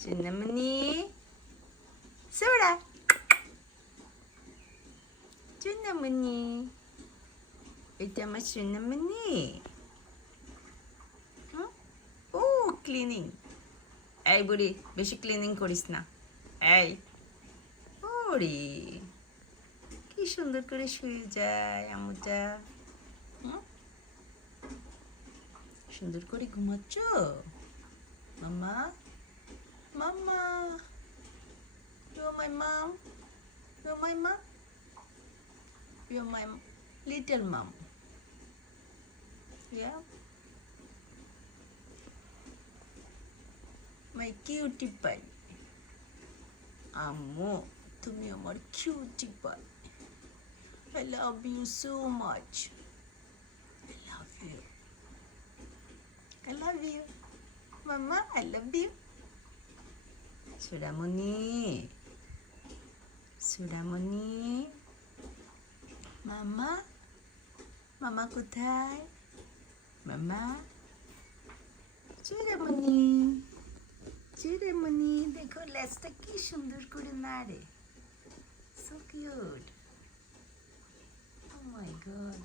সোনামণি সোরা সোনামণি, এটা আমার সোনামণি। ও ক্লিনিং, এই বুড়ি বেশি ক্লিনিং করিস না। এই ওরে কি সুন্দর করে শুয়ে যায় আমুটা। সুন্দর করে ঘুমাচ্ছ মামা? মামা, you're my mom, you're my mom, you're my little mom. Yeah, my cutie pie. আম্মু তুমি আমার cutie pie. I love you so much. I love you. I love you. Mama, I love you. সুরামণি, সুরামণি, মামা, মামা কোথায়? মামা, সুরামণি, সুরামণি, দেখো লেজটা কি সুন্দর করে নাড়ে। So cute. Oh my god.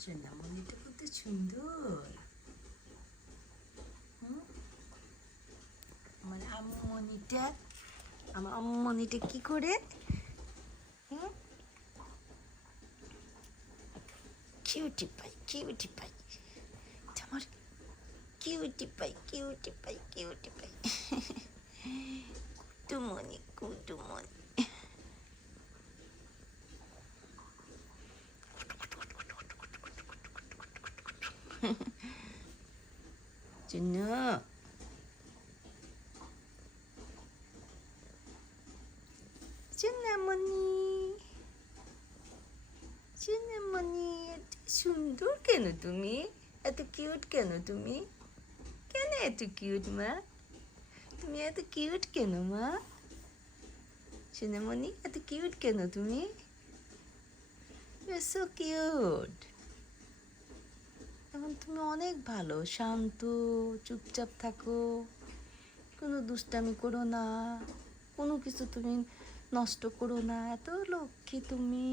সোনামণিটা কত সুন্দর। আমার আম্মনিটা, আমার আম্মনিটা কি করে? কিউটি পাই, কিউটি পাই, আমার cutie pie, cutie pie, cutie pie. কুটুমনি, কুটুমনি। চুনু, সোনামণি, সোনামণি, এত সুন্দর কেন তুমি? এত কিউট কেন তুমি? কেন এত কিউট মা? তুমি এত কিউট কেন মা? সোনামণি এত কিউট কেন তুমি? So cute. এখন তুমি অনেক ভালো, শান্ত, চুপচাপ থাকো, কোনো দুষ্টামি করো না, কোনো কিছু তুমি নষ্ট করো না, এত লক্ষ্মী তুমি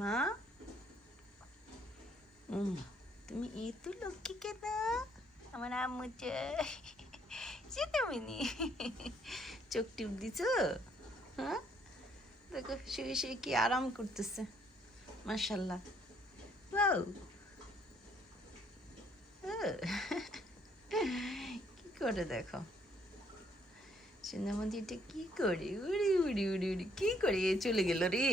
মা। তুমি এত লক্ষ্মী কেন আমার আম্মুটা? সোনামণি চোখ টিপ দিছ? হ্যাঁ দেখো শুয়ে শুয়ে কি আরাম করতেছে, মাশাল্লাহ। ওয়াও, কি করে দেখো সোনামণিটা কি করে উড়ি উড়ি উড়ি উড়ি কি করে চলে গেল রে।